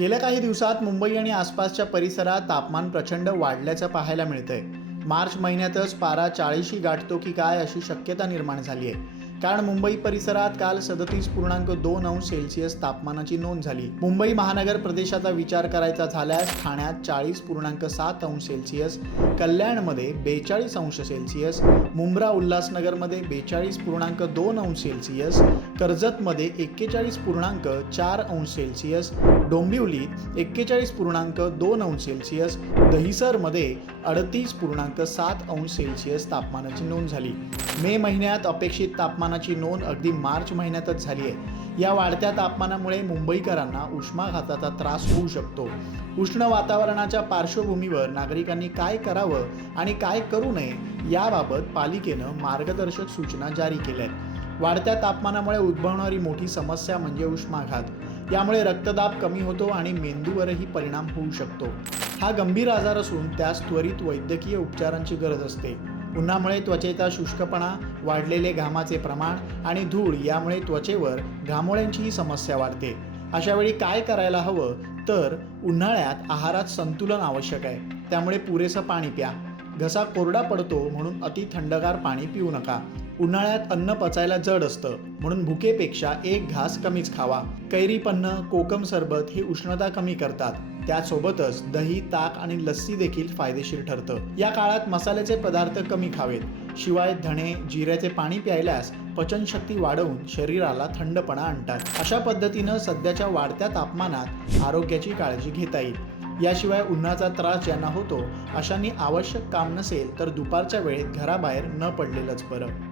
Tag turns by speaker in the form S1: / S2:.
S1: गेल्या काही दिवसात मुंबई आणि आसपासच्या परिसरात तापमान प्रचंड वाढल्याचं पाहायला मिळतंय. मार्च महिन्यातच पारा चाळीशी गाठतो की काय अशी शक्यता निर्माण झाली आहे. कारण मुंबई परिसरात काल सदतीस पूर्णांक दोन अंश सेल्सिअस तापमानाची नोंद झाली. मुंबई महानगर प्रदेशाचा विचार करायचा झाल्यास ठाण्यात चाळीस पूर्णांक सात अंश सेल्सिअस कल्याणमध्ये बेचाळीस अंश सेल्सिअस मुंब्रा उल्हासनगरमध्ये बेचाळीस पूर्णांक दोन अंश सेल्सिअस कर्जतमध्ये एक्केचाळीस पूर्णांक चार अंश सेल्सिअस डोंबिवलीत एक्केचाळीस पूर्णांक दोन अंश सेल्सिअस दहिसरमध्ये अडतीस पूर्णांक सात अंश सेल्सिअस तापमानाची नोंद झाली. मे महिन्यात अपेक्षित तापमान तापमानाची नोंद अगदी मार्च महिन्यातच झाली आहे. या वाढत्या तापमानामुळे मुंबईकरांना उष्माघाताचा त्रास होऊ शकतो. उष्ण वातावरणाच्या पार्श्वभूमीवर नागरिकांनी काय करावं आणि काय करू नये याबाबत पालिकेनं मार्गदर्शक सूचना जारी केल्या आहेत वाढत्या तापमानामुळे उद्भवणारी मोठी समस्या म्हणजे उष्माघात. यामुळे रक्तदाब कमी होतो आणि मेंदूवरही परिणाम होऊ शकतो. हा गंभीर आजार असून त्यास त्वरित वैद्यकीय उपचारांची गरज असते. उन्हामुळे त्वचेचा शुष्कपणा वाढलेले घामाचे प्रमाण आणि धूळ यामुळे त्वचेवर घामोळ्यांचीही समस्या वाढते. अशावेळी काय करायला हवं? तर उन्हाळ्यात आहारात संतुलन आवश्यक आहे. त्यामुळे पुरेसं पाणी प्या. घसा कोरडा पडतो म्हणून अति थंडगार पाणी पिऊ नका. उन्हाळ्यात अन्न पचायला जड असतं म्हणून भुकेपेक्षा एक घास कमीच खावा. कैरी पन्न कोकम सरबत हे उष्णता कमी करतात. त्यासोबतच दही ताक आणि लस्सी देखील फायदेशीर ठरतं. या काळात मसाल्याचे पदार्थ कमी खावेत. शिवाय धणे जिऱ्याचे पाणी प्यायल्यास पचनशक्ती वाढवून शरीराला थंडपणा आणतात. अशा पद्धतीनं सध्याच्या वाढत्या तापमानात आरोग्याची काळजी घेता येईल. याशिवाय उन्हाचा त्रास ज्यांना होतो अशांनी आवश्यक काम नसेल तर दुपारच्या वेळेत घराबाहेर न पडलेलंच बरं.